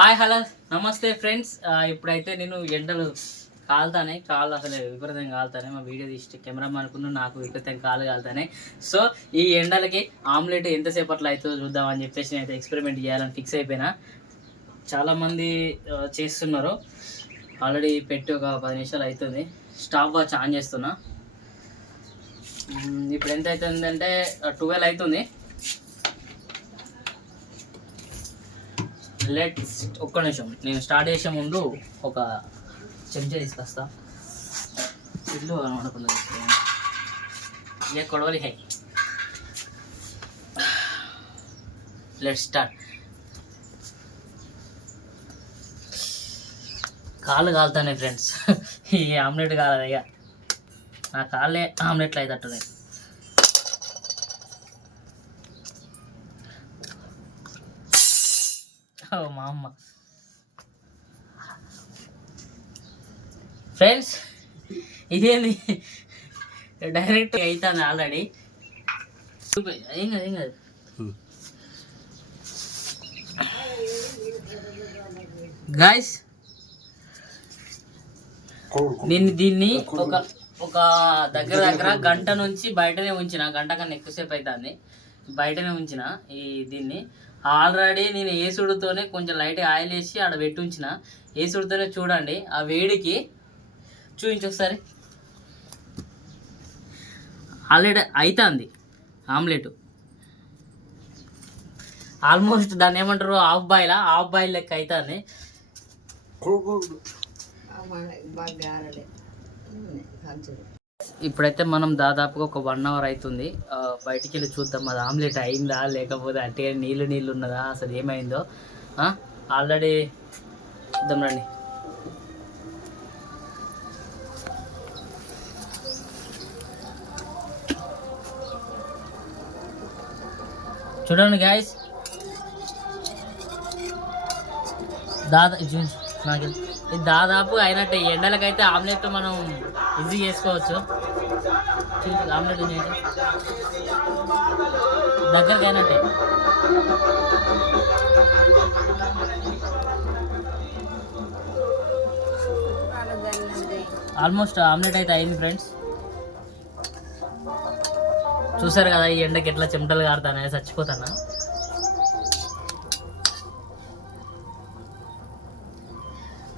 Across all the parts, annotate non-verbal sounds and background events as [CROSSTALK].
Hi hello. నమస్తే friends. ఇప్పుడైతే నేను ఎండలు కాలుతానే. కాళ్ళు అసలు విపరీతంగా కాలుతానే. మా వీడియో తీసి కెమెరా అనుకున్న నాకు విపరీతంగా కాలు కాలుతానే. సో ఈ ఎండలకి ఆమ్లెట్ ఎంతసేపట్లో అవుతుందో చూద్దామని చెప్పేసి నేను అయితే ఎక్స్పెరిమెంట్ చేయాలని ఫిక్స్ అయిపోయినా. చాలామంది చేస్తున్నారు. ఆల్రెడీ పెట్టి ఒక పది నిమిషాలు అవుతుంది. స్టాప్ వాచ్ ఆన్ చేస్తున్నా. ఇప్పుడు ఎంత అవుతుందంటే ట్వెల్వ్ అవుతుంది. లెట్ ఒక్క నిమిషం. నేను స్టార్ట్ చేసే ముందు ఒక చెంచా తీసుకొస్తా ఇల్లు అనకుండా ఏ కొడవలి? హై. లెట్ స్టార్ట్ కాళ్ళు కాలుతానే ఫ్రెండ్స్ ఈ ఆమ్లెట్ కాలేదు ఇక. నా కాళ్ళే ఆమ్లెట్లు అవుతట్టున్నాయి మా అమ్మ ఫ్రెండ్స్ ఇదేంది? డైరెక్ట్ అవుతుంది ఆల్రెడీ ఏం కాదు ఏం కాదు. గాయస్ నేను దీన్ని ఒక ఒక దగ్గర దగ్గర గంట నుంచి బయటనే ఉంచిన గంట కన్నా ఎక్కువసేపు అవుతుంది బయటనే ఉంచిన ఈ దీన్ని. ఆల్రెడీ నేను ఏసుడుతోనే కొంచెం లైట్ ఆయిల్ వేసి ఆడ పెట్టి ఉంచిన. ఏసుడుతోనే చూడండి ఆ వేడికి చూపించు ఒకసారి. ఆల్రెడీ అవుతుంది ఆమ్లెట్. ఆల్మోస్ట్ దాన్ని ఏమంటారు హాఫ్ బాయిల్? హాఫ్ బాయిల్ లెక్క అవుతుంది ఇప్పుడైతే మనం దాదాపుగా ఒక వన్ అవర్ అవుతుంది బయటికి వెళ్ళి చూద్దాం. అది ఆమ్లెట్ అయిందా? లేకపోతే అట్టే నీళ్ళు నీళ్ళు ఉన్నదా? అసలు ఏమైందో? ఆల్రెడీ చూద్దాం రండి. చూడండి గాయస్ దాదా నాకు దాదాపు అయినట్టే. ఎండలకైతే ఆమ్లెట్ మనం ఈజీ చేసుకోవచ్చు. ఆమ్లెట్ ఉంది దగ్గరకు అయినట్టే. ఆల్మోస్ట్ ఆమ్లెట్ అయితే అయింది ఫ్రెండ్స్. చూసారు కదా ఈ ఎండకి ఎట్లా చెమటలు కారుతానే చచ్చిపోతానా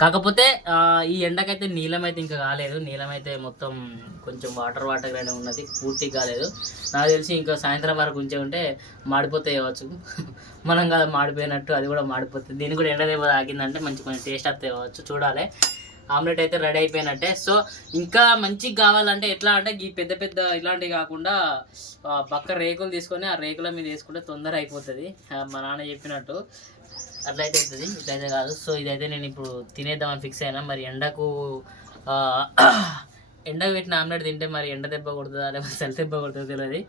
కాకపోతే ఈ ఎండకైతే నీలం అయితే ఇంకా కాలేదు. నీలం అయితే మొత్తం కొంచెం వాటర్ వాటర్ గానే ఉన్నది. పూర్తి కాలేదు. నాకు తెలిసి ఇంకా సాయంత్రం వరకు ఉంచే ఉంటే మాడిపోతే కావచ్చు. [LAUGHS] మనం కదా మాడిపోయినట్టు అది కూడా మాడిపోతుంది. దీన్ని కూడా ఎండ దెబ్బ తాగిందంటే మంచి కొంచెం టేస్ట్ వస్తే కావచ్చు. చూడాలి. ఆమ్లెట్ అయితే రెడీ అయిపోయినట్టే. సో ఇంకా మంచిగా కావాలంటే ఎట్లా అంటే ఈ పెద్ద పెద్ద ఇలాంటివి కాకుండా పక్క రేకులు తీసుకొని ఆ రేకుల మీద వేసుకుంటే తొందర అయిపోతుంది. మా నాన్న చెప్పినట్టు. అట్లయితే అవుతుంది ఇట్లయితే కాదు. సో ఇదైతే నేను ఇప్పుడు తినేద్దామని ఫిక్స్ అయినా మరి ఎండకు ఆ, [CLEARS THROAT] ఎండకు పెట్టిన ఆమ్లెట్ తింటే మరి ఎండ దెబ్బ కొడుతుందా లేకపోతే చలి దెబ్బ కొడుతుందో తెలియదు